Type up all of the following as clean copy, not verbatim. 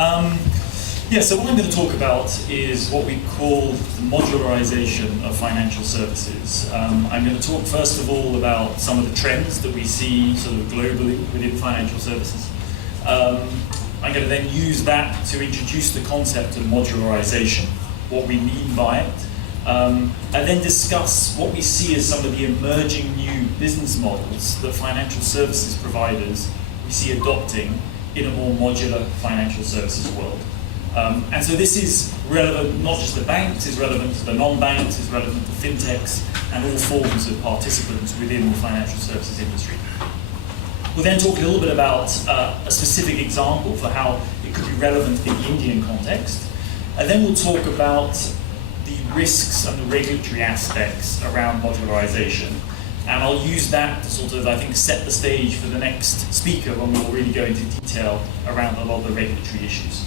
So what I'm going to talk about is what we call the modularization of financial services. I'm going to talk first of all about some of the trends that we see sort of globally within financial services. I'm going to then use that to introduce the concept of modularization, what we mean by it, and then discuss what we see as some of the emerging new business models that financial services providers we see adopting in a more modular financial services world. And so this is relevant not just to banks, it's relevant to the non-banks, it's relevant to fintechs, and all forms of participants within the financial services industry. We'll then talk a little bit about a specific example for how it could be relevant in the Indian context. And then we'll talk about the risks and the regulatory aspects around modularization. And I'll use that to sort of, I think, set the stage for the next speaker when we'll really go into detail around a lot of the regulatory issues.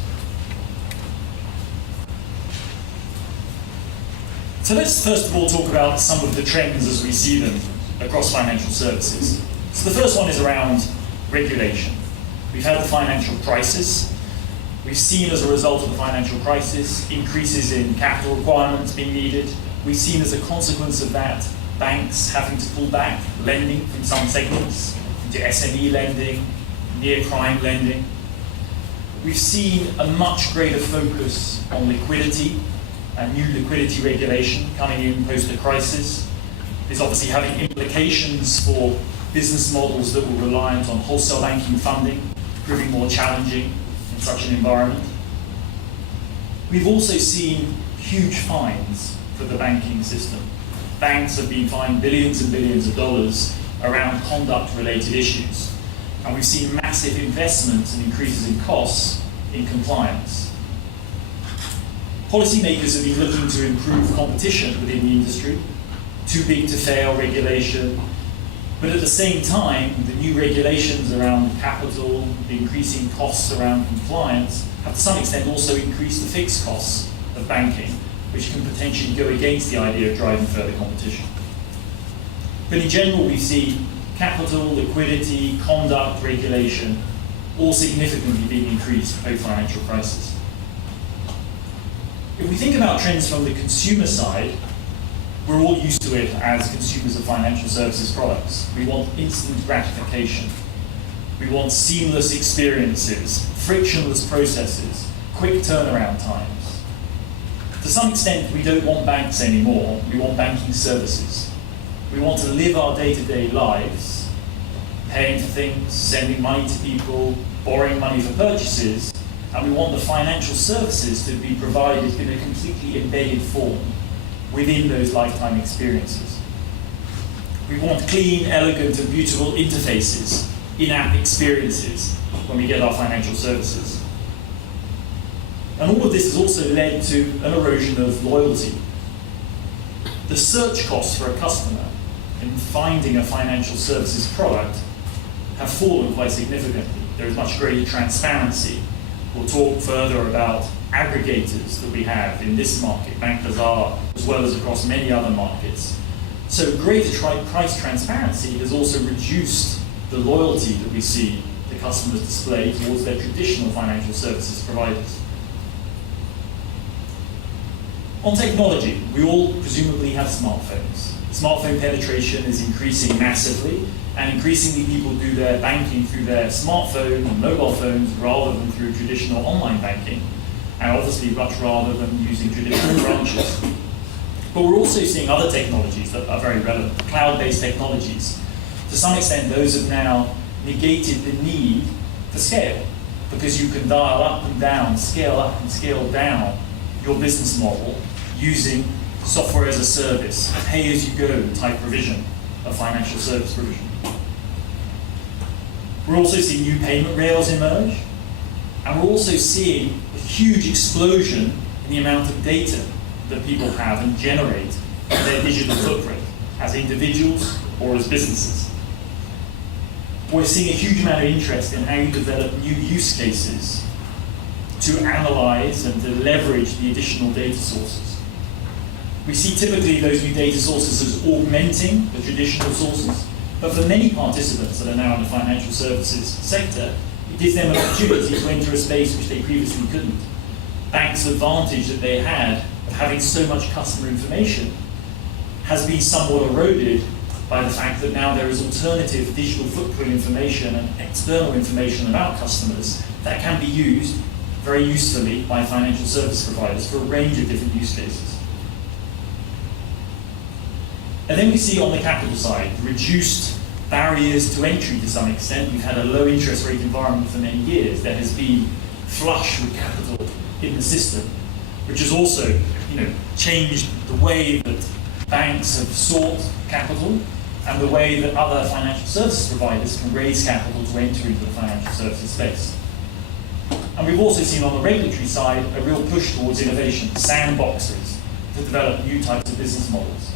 So let's first of all talk about some of the trends as we see them across financial services. So the first one is around regulation. We've had the financial crisis. We've seen as a result of the financial crisis increases in capital requirements being needed. We've seen as a consequence of that banks having to pull back lending from some segments into SME lending, near-prime lending. We've seen a much greater focus on liquidity and new liquidity regulation coming in post the crisis. It's obviously having implications for business models that were reliant on wholesale banking funding, proving more challenging in such an environment. We've also seen huge fines for the banking system. Banks have been fined billions and billions of dollars around conduct-related issues. And we've seen massive investments and increases in costs in compliance. Policymakers have been looking to improve competition within the industry, too big to fail regulation, but at the same time, the new regulations around capital, the increasing costs around compliance, have to some extent also increased the fixed costs of banking, which can potentially go against the idea of driving further competition. But in general, we see capital, liquidity, conduct, regulation, all significantly being increased post-financial crisis. If we think about trends from the consumer side, we're all used to it as consumers of financial services products. We want instant gratification. We want seamless experiences, frictionless processes, quick turnaround times. To some extent, we don't want banks anymore. We want banking services. We want to live our day-to-day lives, paying for things, sending money to people, borrowing money for purchases, and we want the financial services to be provided in a completely embedded form within those lifetime experiences. We want clean, elegant, and beautiful interfaces, in-app experiences when we get our financial services. And all of this has also led to an erosion of loyalty. The search costs for a customer in finding a financial services product have fallen quite significantly. There is much greater transparency. We'll talk further about aggregators that we have in this market, Bank Bazaar, as well as across many other markets. So greater price transparency has also reduced the loyalty that we see the customers display towards their traditional financial services providers. On technology, we all presumably have smartphones. Smartphone penetration is increasing massively, and increasingly people do their banking through their smartphone and mobile phones rather than through traditional online banking, and obviously much rather than using traditional branches. But we're also seeing other technologies that are very relevant, cloud-based technologies. To some extent, those have now negated the need for scale, because you can dial up and down, scale up and scale down your business model using software as a service, pay-as-you-go type provision of financial service provision. We're also seeing new payment rails emerge, and we're also seeing a huge explosion in the amount of data that people have and generate in their digital footprint as individuals or as businesses. We're seeing a huge amount of interest in how you develop new use cases to analyze and to leverage the additional data sources. We see typically those new data sources as augmenting the traditional sources, but for many participants that are now in the financial services sector, It gives them an opportunity to enter a space which they previously couldn't. Banks' advantage that they had of having so much customer information has been somewhat eroded by the fact that now there is alternative digital footprint information and external information about customers that can be used very usefully by financial service providers for a range of different use cases. And then we see on the capital side, reduced barriers to entry to some extent. We've had a low interest rate environment for many years that has been flush with capital in the system, which has also changed the way that banks have sought capital and the way that other financial services providers can raise capital to enter into the financial services space. And we've also seen on the regulatory side a real push towards innovation, sandboxes to develop new types of business models.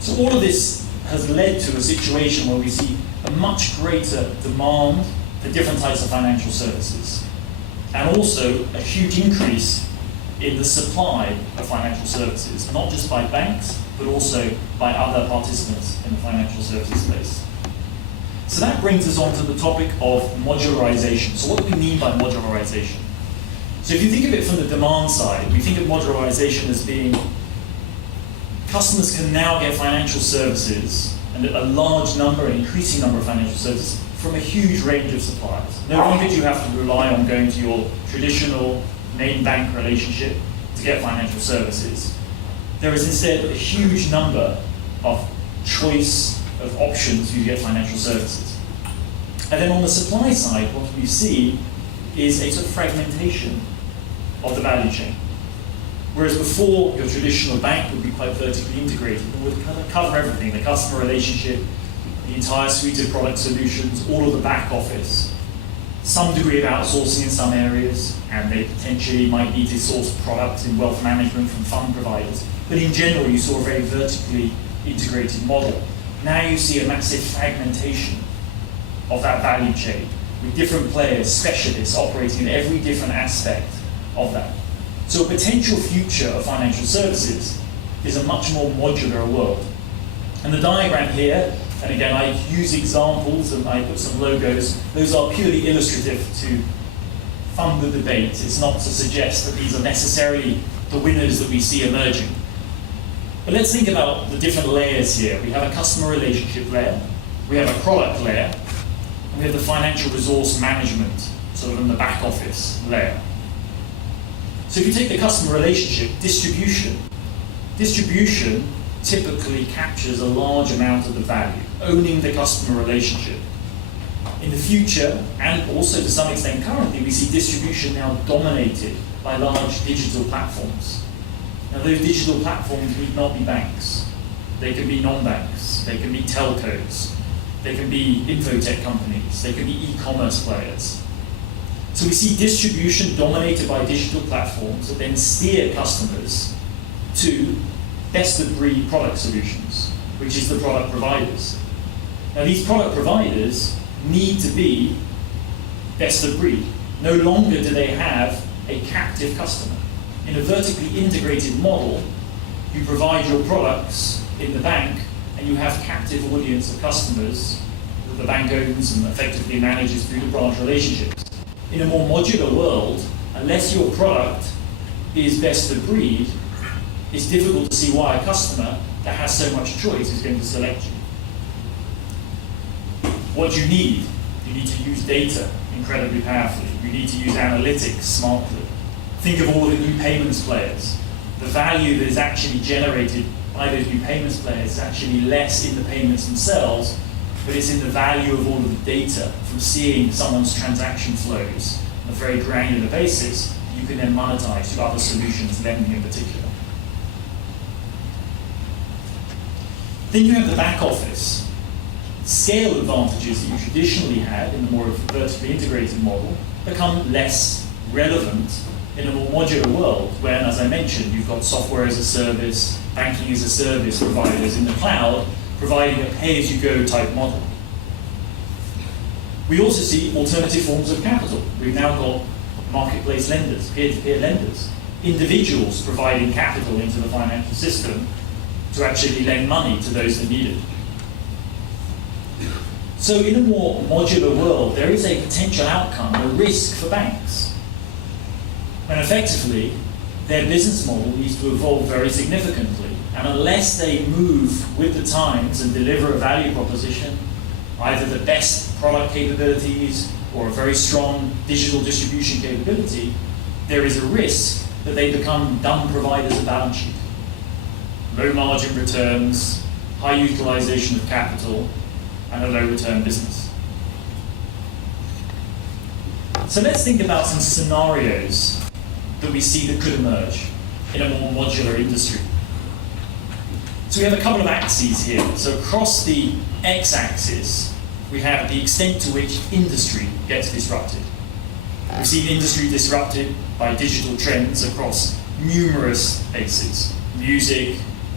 So all of this has led to a situation where we see a much greater demand for different types of financial services, and also a huge increase in the supply of financial services, not just by banks, but also by other participants in the financial services space. So that brings us on to the topic of modularisation. So what do we mean by modularisation? So if you think of it from the demand side, we think of modularisation as being customers can now get financial services, and a large number, an increasing number of financial services, from a huge range of suppliers. No longer do you have to rely on going to your traditional main bank relationship to get financial services. There is instead a huge number of choice of options you get financial services. And then on the supply side, what we see is a sort of fragmentation of the value chain. Whereas before, your traditional bank would be quite vertically integrated and would kind of cover everything, the customer relationship, the entire suite of product solutions, all of the back office, some degree of outsourcing in some areas, and they potentially might need to source products in wealth management from fund providers. But in general, you saw a very vertically integrated model. Now you see a massive fragmentation of that value chain with different players, specialists operating in every different aspect of that. So a potential future of financial services is a much more modular world. And the diagram here, and again I use examples and I put some logos, those are purely illustrative to fund the debate. It's not to suggest that these are necessarily the winners that we see emerging. But let's think about the different layers here. We have a customer relationship layer, we have a product layer, and we have the financial resource management, sort of in the back office layer. So if you take the customer relationship, distribution typically captures a large amount of the value, owning the customer relationship. In the future, and also to some extent currently, we see distribution now dominated by large digital platforms. Now those digital platforms need not be banks. They can be non-banks, they can be telcos, they can be infotech companies, they can be e-commerce players. So we see distribution dominated by digital platforms that then steer customers to best-of-breed product solutions, which is the product providers. Now these product providers need to be best-of-breed. No longer do they have a captive customer. In a vertically integrated model, you provide your products in the bank and you have captive audience of customers that the bank owns and effectively manages through the branch relationships. In a more modular world, unless your product is best of breed, it's difficult to see why a customer that has so much choice is going to select you. What do you need? You need to use data incredibly powerfully. You need to use analytics smartly. Think of all of the new payments players. The value that is actually generated by those new payments players is actually less in the payments themselves, but it's in the value of all of the data from seeing someone's transaction flows on a very granular basis. You can then monetize through other solutions, lending in particular. Then you have the back office. Scale advantages that you traditionally had in the more vertically integrated model become less relevant in a more modular world, where, as I mentioned, you've got software as a service, banking as a service providers in the cloud, providing a pay-as-you-go type model. We also see alternative forms of capital. We've now got marketplace lenders, peer-to-peer lenders, individuals providing capital into the financial system to actually lend money to those that need it. So in a more modular world, there is a potential outcome, a risk for banks. And effectively, their business model needs to evolve very significantly. And unless they move with the times and deliver a value proposition, either the best product capabilities or a very strong digital distribution capability, there is a risk that they become dumb providers of balance sheet. Low margin returns, high utilization of capital, and a low return business. So let's think about some scenarios that we see that could emerge in a more modular industry. So we have a couple of axes here. So across the x-axis, we have the extent to which industry gets disrupted. We've seen industry disrupted by digital trends across numerous bases: music,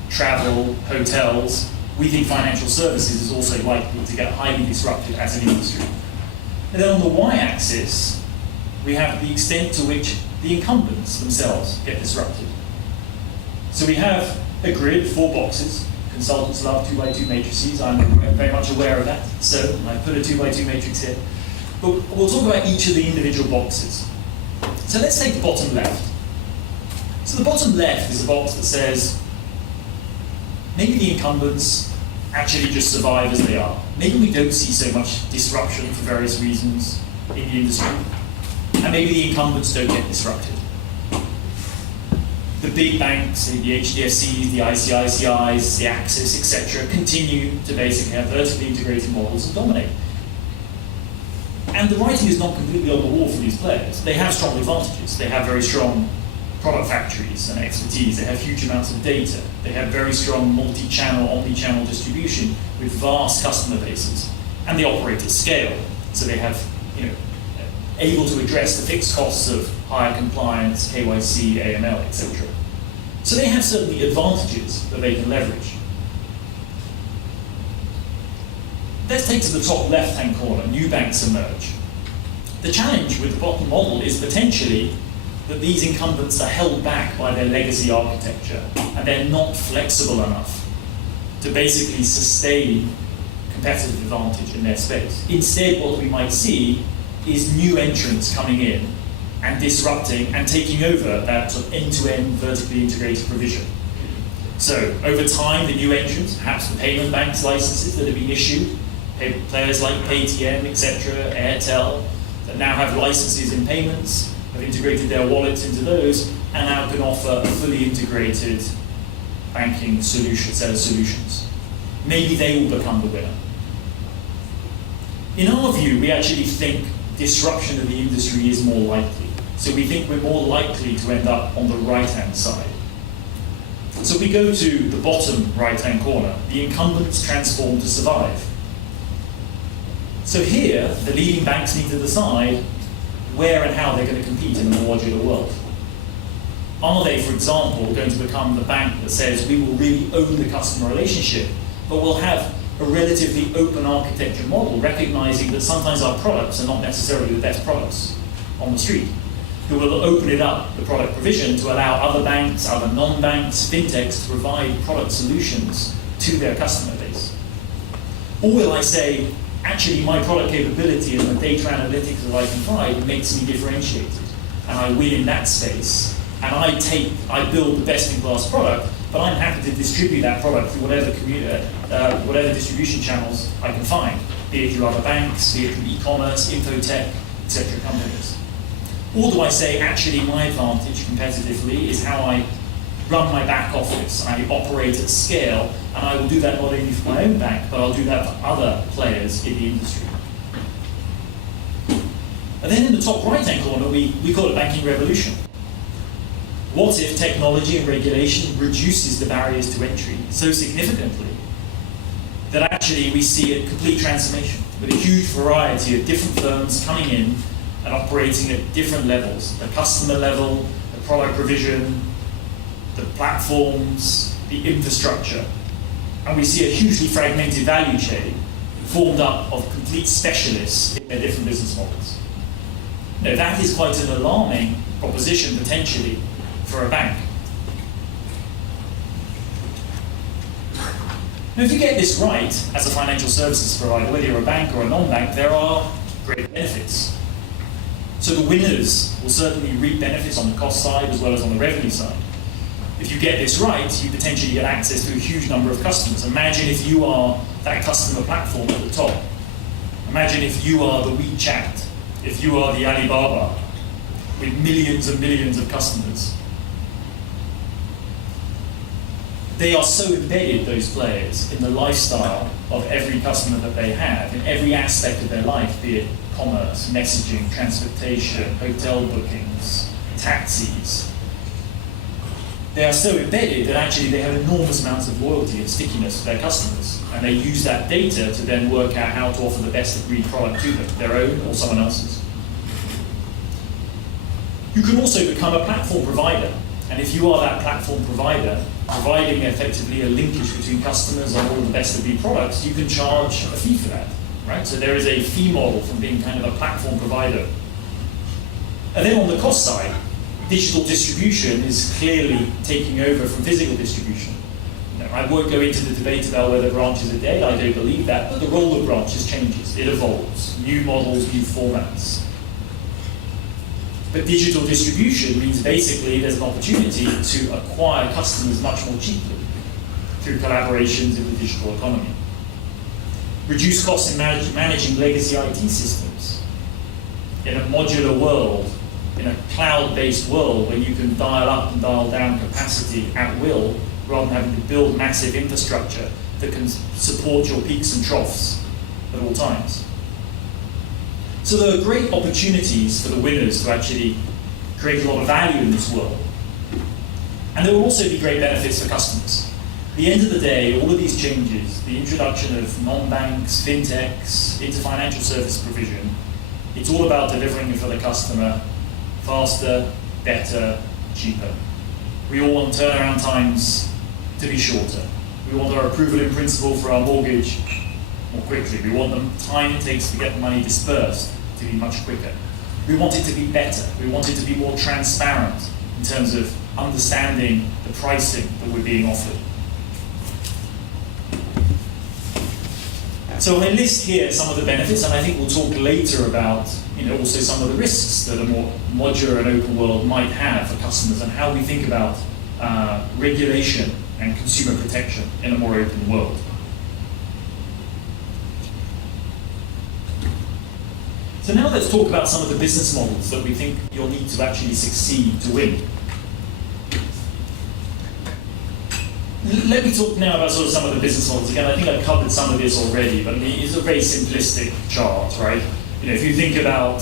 travel, hotels. We think financial services is also likely to get highly disrupted as an industry. And then on the y-axis, we have the extent to which the incumbents themselves get disrupted. So we have a grid, 4 boxes. Consultants love 2x2 matrices. I'm very much aware of that. So I put a 2x2 matrix here. But we'll talk about each of the individual boxes. So let's take the bottom left. So the bottom left is a box that says, maybe the incumbents actually just survive as they are. Maybe we don't see so much disruption for various reasons in the industry. And maybe the incumbents don't get disrupted. The big banks, the HDFCs, the ICICIs, the Axis, etc., continue to basically have vertically integrated models and dominate. And the writing is not completely on the wall for these players. They have strong advantages. They have very strong product factories and expertise. They have huge amounts of data. They have very strong multi-channel, omni-channel distribution with vast customer bases. And they operate at scale. So they have, able to address the fixed costs of higher compliance, KYC, AML, etc. So they have certainly advantages that they can leverage. Let's take to the top left-hand corner, new banks emerge. The challenge with the bottom model is potentially that these incumbents are held back by their legacy architecture and they're not flexible enough to basically sustain competitive advantage in their space. Instead, what we might see is new entrants coming in and disrupting and taking over that sort of end-to-end vertically integrated provision. So over time, the new entrants, perhaps the payment banks licenses that have been issued, players like Paytm, etc., Airtel, that now have licenses in payments, have integrated their wallets into those, and now can offer a fully integrated banking solution, set of solutions. Maybe they will become the winner. In our view, we actually think disruption of the industry is more likely. So we think we're more likely to end up on the right-hand side. So we go to the bottom right-hand corner. The incumbents transform to survive. So here, the leading banks need to decide where and how they're going to compete in a more modular world. Are they, for example, going to become the bank that says we will really own the customer relationship, but we'll have a relatively open architecture model, recognizing that sometimes our products are not necessarily the best products on the street, who will open it up, the product provision, to allow other banks, other non-banks, fintechs to provide product solutions to their customer base? Or will I say, actually my product capability and the data analytics that I can provide makes me differentiated, and I win in that space, and I build the best-in-class product, but I'm happy to distribute that product through whatever distribution channels I can find, be it through other banks, be it through e-commerce, infotech, etc. companies. Or do I say, actually, my advantage competitively is how I run my back office, I operate at scale, and I will do that not only for my own bank, but I'll do that for other players in the industry. And then in the top right-hand corner, we call it banking revolution. What if technology and regulation reduces the barriers to entry so significantly that actually we see a complete transformation with a huge variety of different firms coming in and operating at different levels, the customer level, the product provision, the platforms, the infrastructure. And we see a hugely fragmented value chain formed up of complete specialists in their different business models. Now, that is quite an alarming proposition potentially for a bank. Now, if you get this right as a financial services provider, whether you're a bank or a non-bank, there are great benefits. So the winners will certainly reap benefits on the cost side as well as on the revenue side. If you get this right, you potentially get access to a huge number of customers. Imagine if you are that customer platform at the top. Imagine if you are the WeChat, if you are the Alibaba, with millions and millions of customers. They are so embedded, those players, in the lifestyle of every customer that they have, in every aspect of their life, be it commerce, messaging, transportation, hotel bookings, taxis. They are so embedded that actually they have enormous amounts of loyalty and stickiness to their customers. And they use that data to then work out how to offer the best of breed product to them, their own or someone else's. You can also become a platform provider. And if you are that platform provider, providing effectively a linkage between customers on all the best of breed products, you can charge a fee for that, right? So there is a fee model from being kind of a platform provider. And then on the cost side, digital distribution is clearly taking over from physical distribution. I won't go into the debate about whether branches are dead, I don't believe that, but the role of branches changes, it evolves, new models, new formats. But digital distribution means basically there's an opportunity to acquire customers much more cheaply through collaborations in the digital economy. Reduce costs in managing legacy IT systems. In a modular world, in a cloud-based world where you can dial up and dial down capacity at will, rather than having to build massive infrastructure that can support your peaks and troughs at all times. So there are great opportunities for the winners to actually create a lot of value in this world. And there will also be great benefits for customers. At the end of the day, all of these changes, the introduction of non-banks, fintechs, into financial service provision, it's all about delivering for the customer faster, better, cheaper. We all want turnaround times to be shorter. We want our approval in principle for our mortgage more quickly. We want the time it takes to get the money dispersed to be much quicker. We want it to be better. We want it to be more transparent in terms of understanding the pricing that we're being offered. So I list here some of the benefits, and I think we'll talk later about also some of the risks that a more modular and open world might have for customers and how we think about regulation and consumer protection in a more open world. So now let's talk about some of the business models that we think you'll need to actually succeed to win. Let me talk now about sort of some of the business models. Again, I think I've covered some of this already, but it's a very simplistic chart, right? If you think about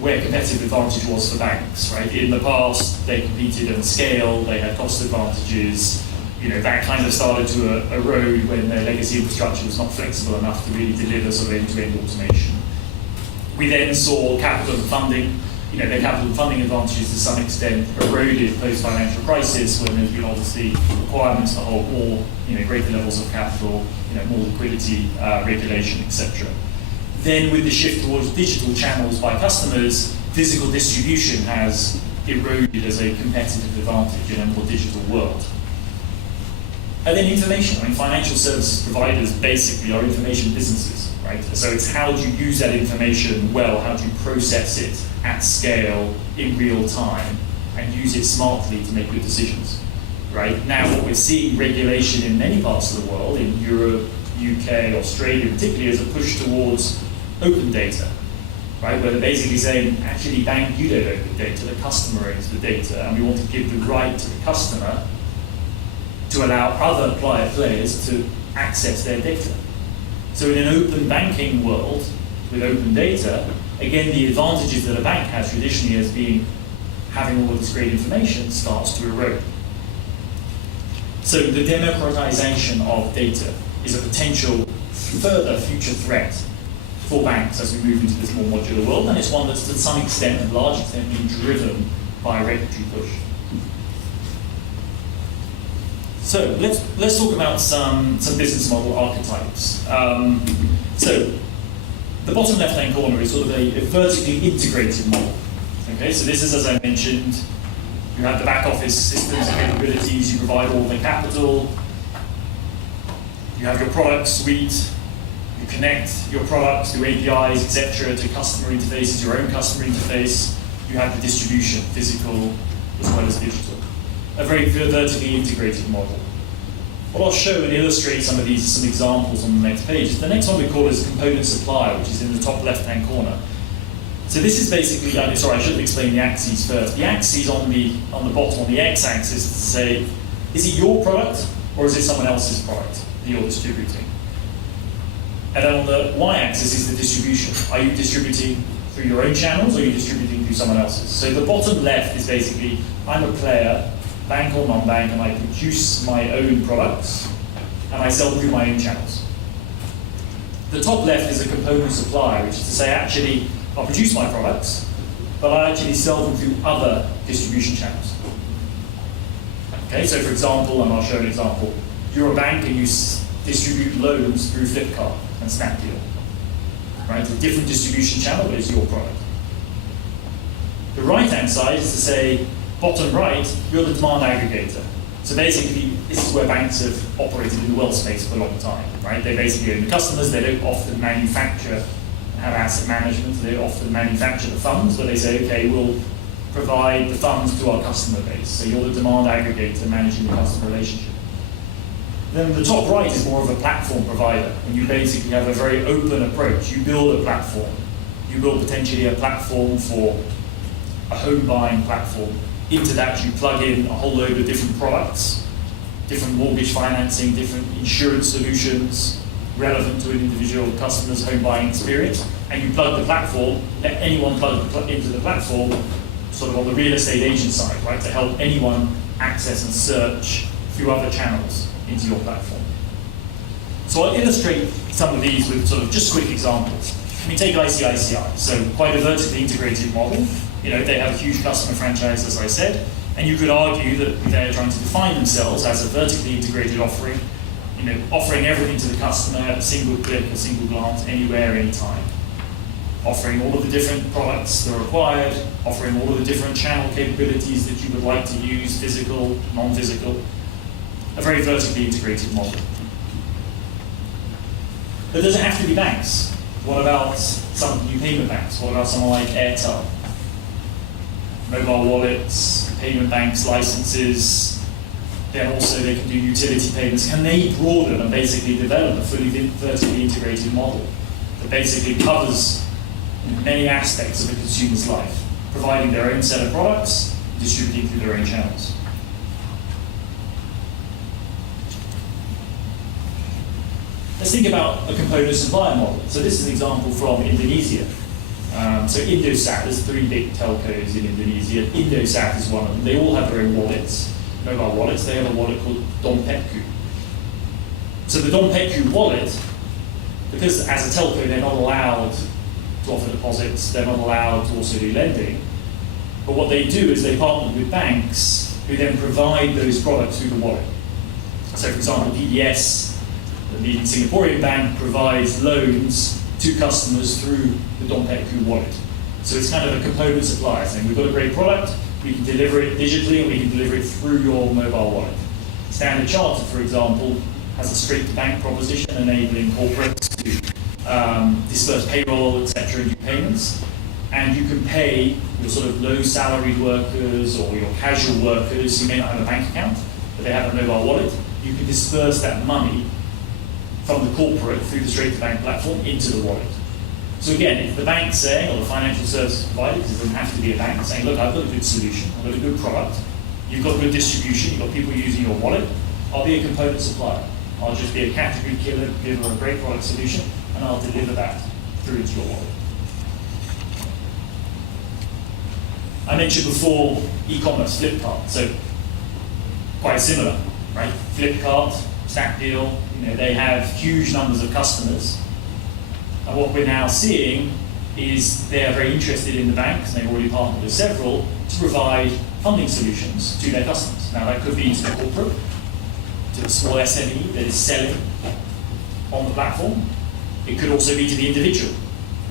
where competitive advantage was for banks, right? In the past, they competed on scale, they had cost advantages. That kind of started to erode when their legacy infrastructure was not flexible enough to really deliver sort of end-to-end automation. We then saw capital and funding. Their capital and funding advantages to some extent eroded post-financial crisis when there's been obviously requirements to hold more, greater levels of capital, more liquidity, regulation, etc. Then with the shift towards digital channels by customers, physical distribution has eroded as a competitive advantage in a more digital world. And then information. Financial services providers basically are information businesses, right? So it's how do you use that information well, how do you process it at scale, in real time, and use it smartly to make good decisions, right? Now what we're seeing regulation in many parts of the world, in Europe, UK, Australia particularly, is a push towards open data, right? Where they're basically saying, actually bank, you don't own the data, the customer owns the data, and we want to give the right to the customer to allow other players to access their data. So in an open banking world with open data, again, the advantages that a bank has traditionally as being having all of this great information starts to erode. So the democratization of data is a potential further future threat for banks as we move into this more modular world, and it's one that's to some extent, and large extent, being driven by a regulatory push. So let's talk about some business model archetypes. So the bottom left-hand corner is sort of a vertically integrated model. Okay, so this is, as I mentioned, you have the back office systems and capabilities, you provide all the capital, You have your product suite, you connect your products through APIs, etc., to customer interfaces, your own customer interface. You have the distribution, physical as well as digital. A very vertically integrated model. What I'll show and illustrate some examples on the next page. The next one we call is component supplier, which is in the top left-hand corner. So this is basically, sorry, I should explain the axes first. The axes on the bottom, on the x-axis, to say, is it your product or is it someone else's product that you're distributing? And then on the y-axis is the distribution. Are you distributing through your own channels or are you distributing through someone else's? So the bottom left is basically, I'm a player, bank or non-bank, and I produce my own products and I sell through my own channels. The top left is a component supplier, which is to say, actually, I'll produce my products, but I actually sell them through other distribution channels. Okay, so for example, and I'll show an example, you're a bank and you distribute loans through Flipkart and Snapdeal. Right, a different distribution channel, but it's your product. The right-hand side is to say, bottom right, you're the demand aggregator. So basically, this is where banks have operated in the wealth space for a long time, right? They basically own the customers, they don't often manufacture, have asset management, they often manufacture the funds, but they say, okay, we'll provide the funds to our customer base. So you're the demand aggregator managing the customer relationship. Then the top right is more of a platform provider, and you basically have a very open approach. You build a platform. You build potentially a platform for a home buying platform. Into that you plug in a whole load of different products, different mortgage financing, different insurance solutions, relevant to an individual customer's home buying experience, and you plug the platform, let anyone plug into the platform, sort of on the real estate agent side, right, to help anyone access and search through other channels into your platform. So I'll illustrate some of these with sort of just quick examples. I mean, take ICICI, so quite a vertically integrated model. You know, they have a huge customer franchise, as I said, and you could argue that they're trying to define themselves as a vertically integrated offering, you know, offering everything to the customer at a single click, a single glance, anywhere, anytime. Offering all of the different products that are required, offering all of the different channel capabilities that you would like to use, physical, non-physical. A very vertically integrated model. But does it have to be banks? What about some new payment banks? What about someone like Airtel? Mobile wallets, payment banks, licenses, then also they can do utility payments. Can they broaden and basically develop a fully vertically integrated model that basically covers many aspects of a consumer's life, providing their own set of products, distributing through their own channels? Let's think about a component supplier model. So this is an example from Indonesia. So Indosat, there's 3 big telcos in Indonesia. Indosat is one of them. They all have their own wallets, mobile wallets. They have a wallet called Dompetku. So the Dompetku wallet, because as a telco they're not allowed to offer deposits, they're not allowed to also do lending. But what they do is they partner with banks who then provide those products through the wallet. So for example, PDS, the leading Singaporean bank, provides loans to customers through the Dompetku wallet. So it's kind of a component supplier saying, we've got a great product, we can deliver it digitally, and we can deliver it through your mobile wallet. Standard Chartered, for example, has a straight-to-bank proposition enabling corporates to disperse payroll, etc., and do payments. And you can pay your sort of low-salaried workers or your casual workers who may not have a bank account, but they have a mobile wallet. You can disperse that money from the corporate through the straight-to-bank platform into the wallet. So again, if the bank's saying, or the financial services provider, because it doesn't have to be a bank, saying, look, I've got a good solution, I've got a good product, you've got good distribution, you've got people using your wallet, I'll be a component supplier. I'll just be a category killer, give them a great product solution, and I'll deliver that through into your wallet. I mentioned before e-commerce, Flipkart, so quite similar, right? Flipkart, Snapdeal, you know, they have huge numbers of customers. And what we're now seeing is they are very interested in the banks, and they've already partnered with several, to provide funding solutions to their customers. Now that could be to the corporate, to the small SME that is selling on the platform. It could also be to the individual.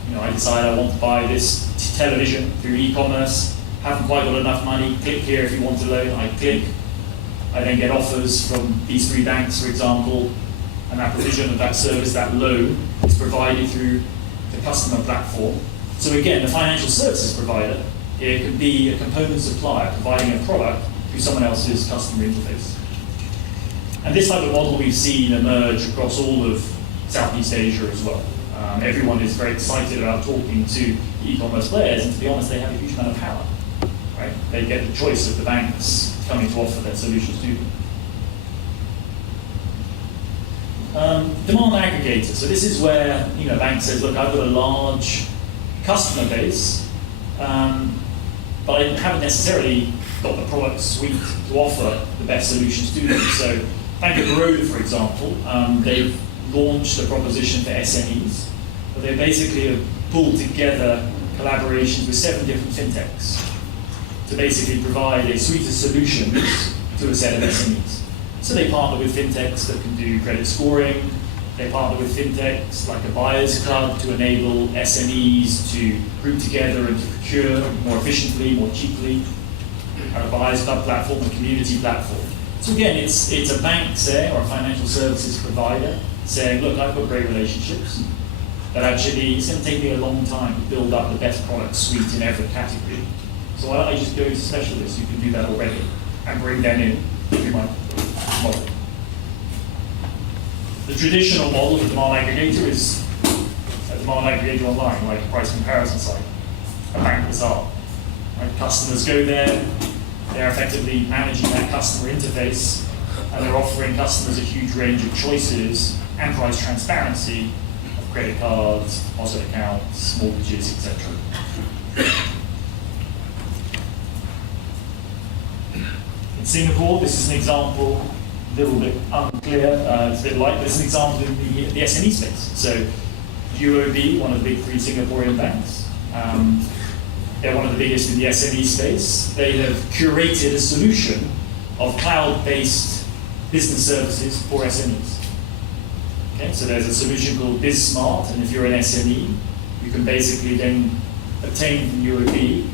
You know, I decide I want to buy this television through e-commerce, haven't quite got enough money, click here if you want a loan, I click. I then get offers from these 3 banks, for example, and that provision of that service, that loan, is provided through the customer platform. So again, the financial services provider here can be a component supplier providing a product through someone else's customer interface. And this type of model we've seen emerge across all of Southeast Asia as well. Everyone is very excited about talking to e-commerce players, and to be honest, they have a huge amount of power. Right? They get the choice of the banks coming to offer their solutions to them. Demand aggregator. So this is where a bank says, look, I've got a large customer base, but I haven't necessarily got the product suite to offer the best solutions to them. So Bank of Baroda, for example, they've launched a proposition for SMEs, but they basically have pulled together collaborations with 7 different fintechs to basically provide a suite of solutions to a set of SMEs. So they partner with fintechs that can do credit scoring. They partner with fintechs like a buyer's club to enable SMEs to group together and to procure more efficiently, more cheaply. A buyer's club platform, a community platform. So again, it's a bank, say, or a financial services provider saying, look, I've got great relationships, but actually it's going to take me a long time to build up the best product suite in every category. So why don't I just go to specialists who can do that already and bring them in through my model. The traditional model of a demand aggregator is a demand aggregator online, like a price comparison site, a bank bazaar. Right? Customers go there, they're effectively managing that customer interface, and they're offering customers a huge range of choices and price transparency of credit cards, deposit accounts, mortgages, etc. In Singapore, this is an example, a little bit unclear, it's a bit light, but it's an example in the SME space. So UOB, one of the big 3 Singaporean banks, they're one of the biggest in the SME space. They have curated a solution of cloud-based business services for SMEs. Okay, so there's a solution called BizSmart, and if you're an SME, you can basically then obtain from UOB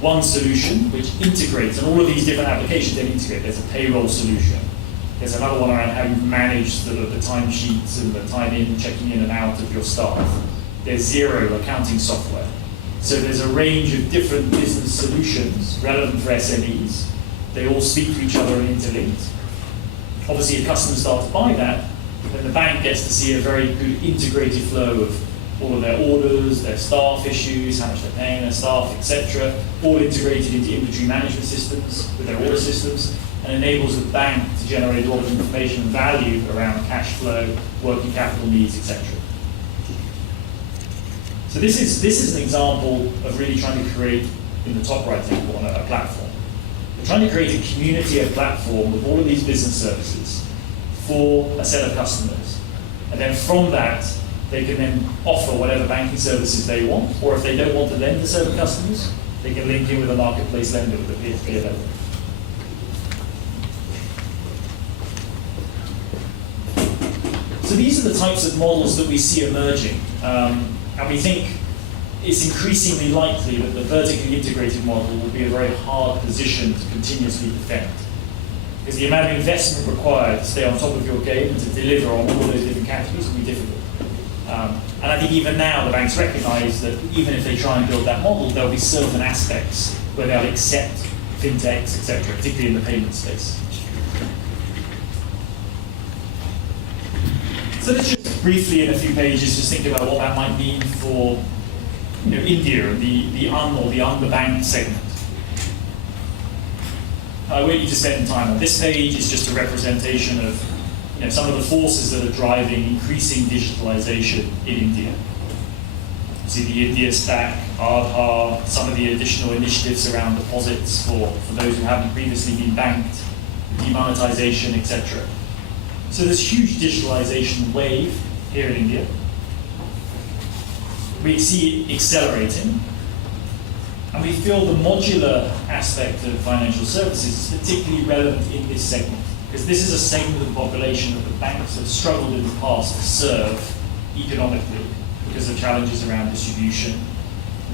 one solution which integrates, and all of these different applications then integrate. There's a payroll solution. There's another one around how you manage the timesheets and the time in, checking in and out of your staff. There's Xero accounting software. So there's a range of different business solutions relevant for SMEs. They all speak to each other and interlinked. Obviously, if customers start to buy that, then the bank gets to see a very good integrated flow of all of their orders, their staff issues, how much they're paying their staff, etc., all integrated into inventory management systems with their order systems, and enables the bank to generate a lot of information and value around cash flow, working capital needs, etc. So this is an example of really trying to create, in the top right-hand corner, a platform. We're trying to create a community, a platform with all of these business services for a set of customers. And then from that, they can then offer whatever banking services they want, or if they don't want to lend to certain customers, they can link in with a marketplace lender with a peer-to-peer level. So these are the types of models that we see emerging, and we think it's increasingly likely that the vertically integrated model will be a very hard position to continuously defend. Because the amount of investment required to stay on top of your game and to deliver on all those different categories will be difficult. And I think even now the banks recognize that even if they try and build that model, there'll be certain aspects where they'll accept fintechs, etc., particularly in the payment space. So let's just briefly, in a few pages, just think about what that might mean for India and the underbanked segment. I won't need to spend time on this page. It's just a representation of some of the forces that are driving increasing digitalization in India. See the India Stack, Aadhaar, some of the additional initiatives around deposits for those who haven't previously been banked, demonetization, etc. So this huge digitalization wave here in India, we see it accelerating, and we feel the modular aspect of financial services is particularly relevant in this segment, because this is a segment of the population that the banks have struggled in the past to serve economically because of challenges around distribution,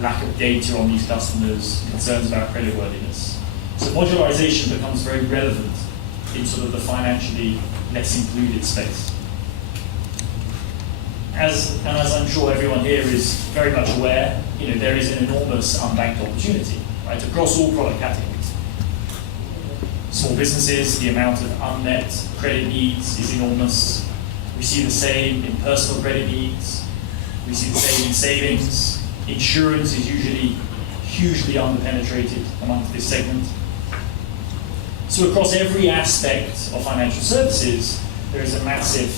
lack of data on these customers, concerns about creditworthiness. So modularization becomes very relevant in sort of the financially less included space. as I'm sure everyone here is very much aware, there is an enormous unbanked opportunity, right, across all product categories. Small businesses, the amount of unmet credit needs is enormous. We see the same in personal credit needs. We see the same in savings. Insurance is usually hugely underpenetrated amongst this segment. So across every aspect of financial services, there is a massive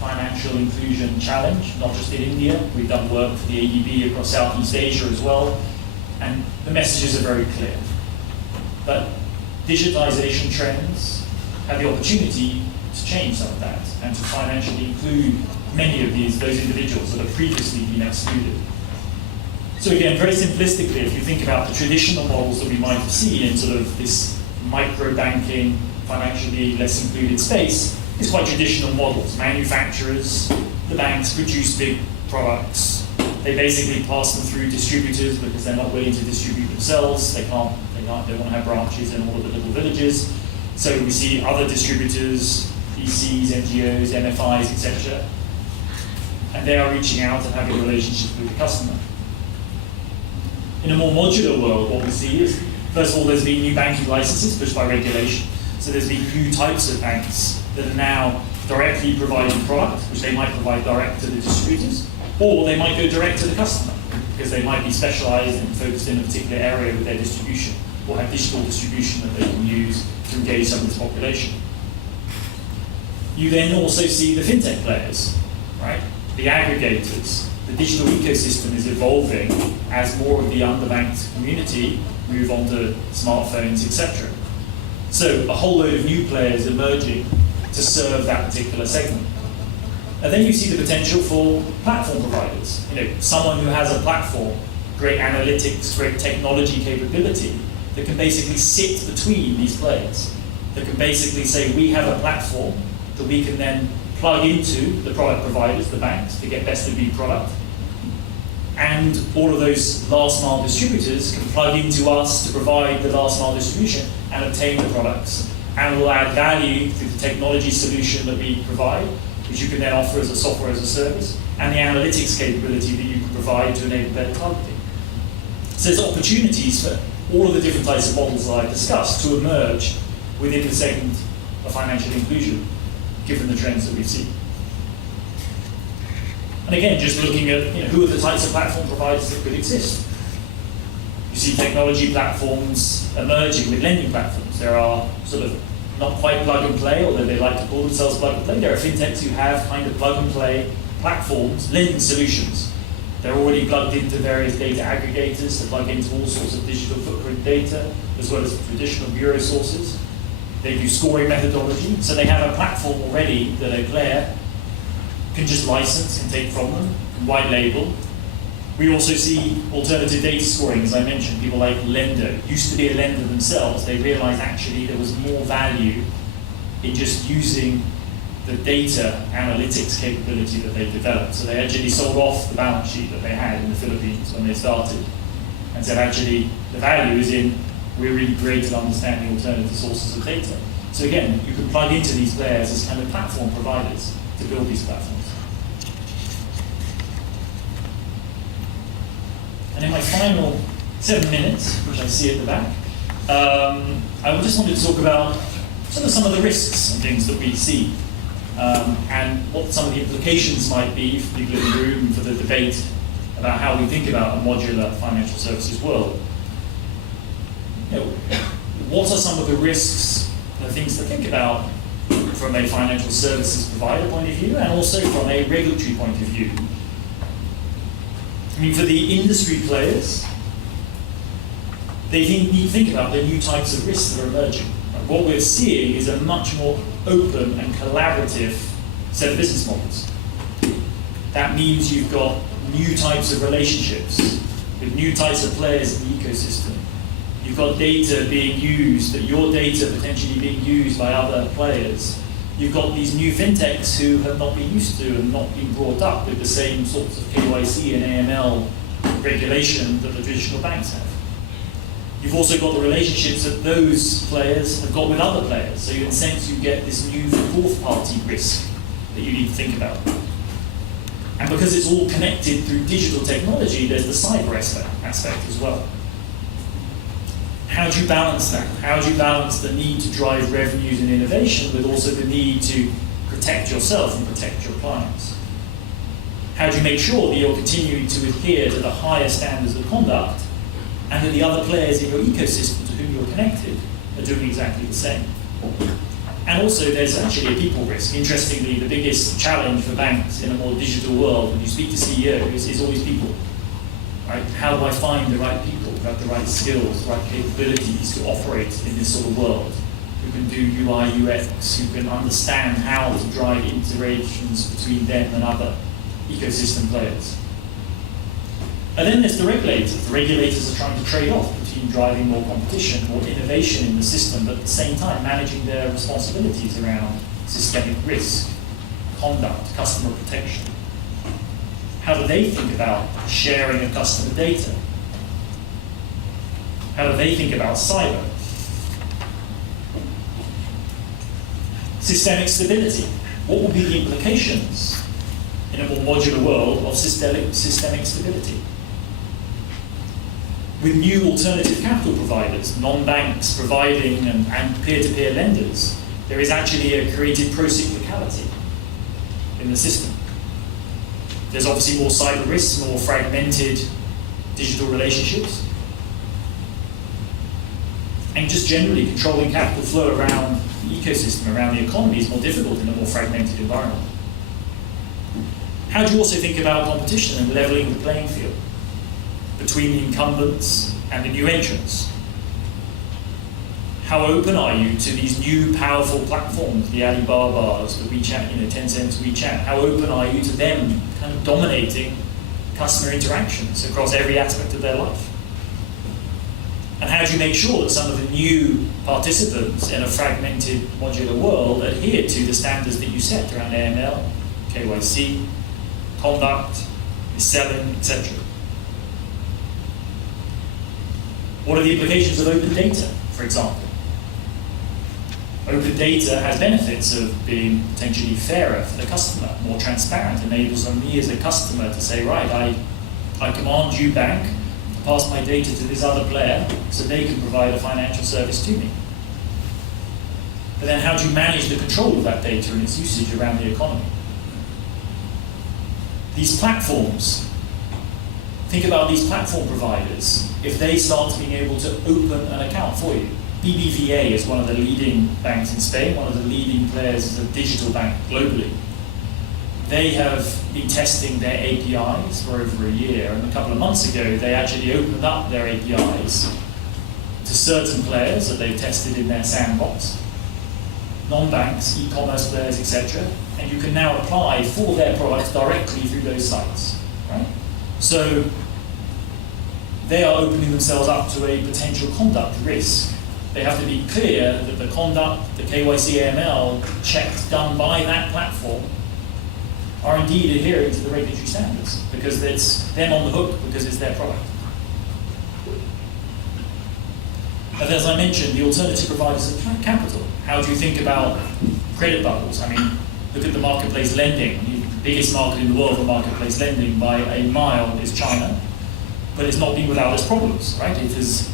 financial inclusion challenge, not just in India. We've done work for the ADB across Southeast Asia as well, and the messages are very clear. But digitization trends have the opportunity to change some of that and to financially include many of those individuals that have previously been excluded. So again, very simplistically, if you think about the traditional models that we might have seen in sort of this micro-banking, financially less included space, it's quite traditional models. Manufacturers, the banks produce big products. They basically pass them through distributors because they're not willing to distribute themselves. They don't want to have branches in all of the little villages. So we see other distributors, ECs, NGOs, MFIs, etc. And they are reaching out and having a relationship with the customer. In a more modular world, what we see is, first of all, there's been new banking licenses pushed by regulation. So there's been new types of banks that are now directly providing product, which they might provide direct to the distributors, or they might go direct to the customer, because they might be specialized and focused in a particular area with their distribution, or have digital distribution that they can use to engage some of this population. You then also see the fintech players, right? The aggregators. The digital ecosystem is evolving as more of the underbanked community move on to smartphones, etc. So a whole load of new players emerging to serve that particular segment. And then you see the potential for platform providers. Someone who has a platform, great analytics, great technology capability, that can basically sit between these players. That can basically say, we have a platform that we can then plug into the product providers, the banks, to get best of breed product. And all of those last mile distributors can plug into us to provide the last mile distribution and obtain the products. And we'll add value through the technology solution that we provide, which you can then offer as a software as a service, and the analytics capability that you can provide to enable better targeting. So there's opportunities for all of the different types of models that I've discussed to emerge within the segment of financial inclusion, given the trends that we've seen. And again, just looking at who are the types of platform providers that could exist. You see technology platforms emerging with lending platforms. There are sort of not quite plug and play, although they like to call themselves plug and play. There are fintechs who have kind of plug and play platforms, lending solutions. They're already plugged into various data aggregators to plug into all sorts of digital footprint data, as well as traditional bureau sources. They do scoring methodology, so they have a platform already that a player can just license and take from them, and white label. We also see alternative data scoring, as I mentioned. People like Lendo used to be a lender themselves. They realized actually there was more value in just using the data analytics capability that they developed. So they actually sold off the balance sheet that they had in the Philippines when they started and said actually the value is in we're really great at understanding alternative sources of data. So again, you can plug into these players as kind of platform providers to build these platforms. And in my final 7 minutes, which I see at the back, I just wanted to talk about some of the risks and things that we see, and what some of the implications might be for people in the room for the debate about how we think about a modular financial services world. What are some of the risks and things to think about from a financial services provider point of view, and also from a regulatory point of view? I mean, for the industry players, they need to think about the new types of risks that are emerging. What we're seeing is a much more open and collaborative set of business models. That means you've got new types of relationships with new types of players in the ecosystem. You've got data being used, that your data potentially being used by other players. You've got these new fintechs who have not been used to and not been brought up with the same sorts of KYC and AML regulation that the traditional banks have. You've also got the relationships that those players have got with other players. So in a sense, you get this new fourth party risk that you need to think about. And because it's all connected through digital technology, there's the cyber aspect as well. How do you balance that? How do you balance the need to drive revenues and innovation with also the need to protect yourself and protect your clients? How do you make sure that you're continuing to adhere to the higher standards of conduct and that the other players in your ecosystem to whom you're connected are doing exactly the same? And also there's actually a people risk. Interestingly, the biggest challenge for banks in a more digital world when you speak to CEOs is always people. Right? How do I find the right people who have the right skills, the right capabilities to operate in this sort of world, who can do UI, UX, who can understand how to drive integrations between them and other ecosystem players. And then there's the regulators. The regulators are trying to trade off between driving more competition, more innovation in the system, but at the same time managing their responsibilities around systemic risk, conduct, customer protection. How do they think about sharing of customer data? How do they think about cyber? Systemic stability. What will be the implications in a more modular world of systemic stability? With new alternative capital providers, non-banks providing and peer-to-peer lenders, there is actually a created pro-cyclicality in the system. There's obviously more cyber risks, more fragmented digital relationships, and just generally controlling capital flow around the ecosystem, around the economy is more difficult in a more fragmented environment. How do you also think about competition and leveling the playing field between the incumbents and the new entrants? How open are you to these new powerful platforms, the Alibabas, the WeChat, Tencent's WeChat? How open are you to them kind of dominating customer interactions across every aspect of their life? And how do you make sure that some of the new participants in a fragmented modular world adhere to the standards that you set around AML, KYC, conduct, selling, etc.? What are the implications of open data, for example? Open data has benefits of being potentially fairer for the customer, more transparent, enables on me as a customer to say, right, I command you, bank, to pass my data to this other player so they can provide a financial service to me. But then how do you manage the control of that data and its usage around the economy? These platforms, think about these platform providers, if they start being able to open an account for you. BBVA is one of the leading banks in Spain, one of the leading players as a digital bank globally. They have been testing their APIs for over a year, and a couple of months ago they actually opened up their APIs to certain players that they've tested in their sandbox, non-banks, e-commerce players, etc., and you can now apply for their products directly through those sites. Right? So they are opening themselves up to a potential conduct risk. They have to be clear that the conduct, the KYC AML checks done by that platform are indeed adhering to the regulatory standards, because it's them on the hook because it's their product. But as I mentioned, the alternative providers of capital. How do you think about credit bubbles? I mean, look at the marketplace lending. The biggest market in the world for marketplace lending by a mile is China, but it's not been without its problems, right? It is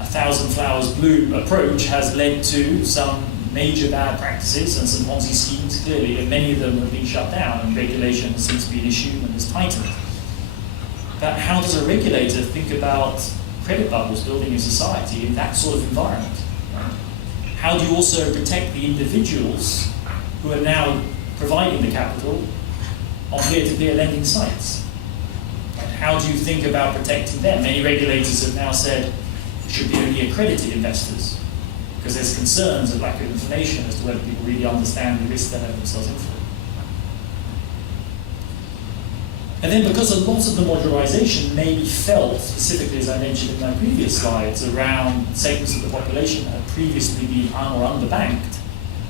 a thousand flowers bloom approach has led to some major bad practices and some Ponzi schemes clearly, and many of them have been shut down and regulation has since been issued and has tightened. But how does a regulator think about credit bubbles building a society in that sort of environment? How do you also protect the individuals who are now providing the capital on peer-to-peer lending sites? How do you think about protecting them? Many regulators have now said it should be only accredited investors, because there's concerns of lack of information as to whether people really understand the risks that have themselves in for. And then because a lot of the modularization may be felt, specifically as I mentioned in my previous slides, around segments of the population that have previously been un- or underbanked,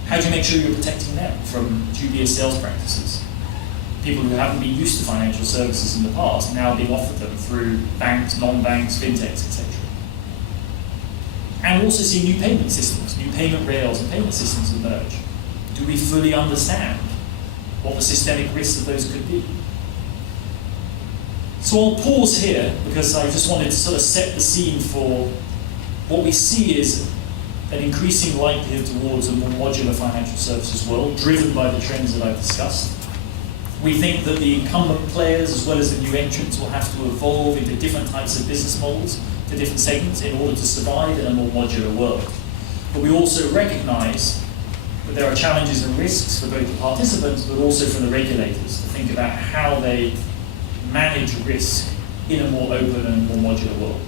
how do you make sure you're protecting them from dubious sales practices? People who haven't been used to financial services in the past now being offered them through banks, non-banks, fintechs, etc. And we also see new payment systems, new payment rails and payment systems emerge. Do we fully understand what the systemic risks of those could be? So I'll pause here because I just wanted to sort of set the scene for what we see is an increasing likelihood towards a more modular financial services world, driven by the trends that I've discussed. We think that the incumbent players, as well as the new entrants, will have to evolve into different types of business models for different segments in order to survive in a more modular world. But we also recognize that there are challenges and risks for both the participants, but also for the regulators to think about how they manage risk in a more open and more modular world.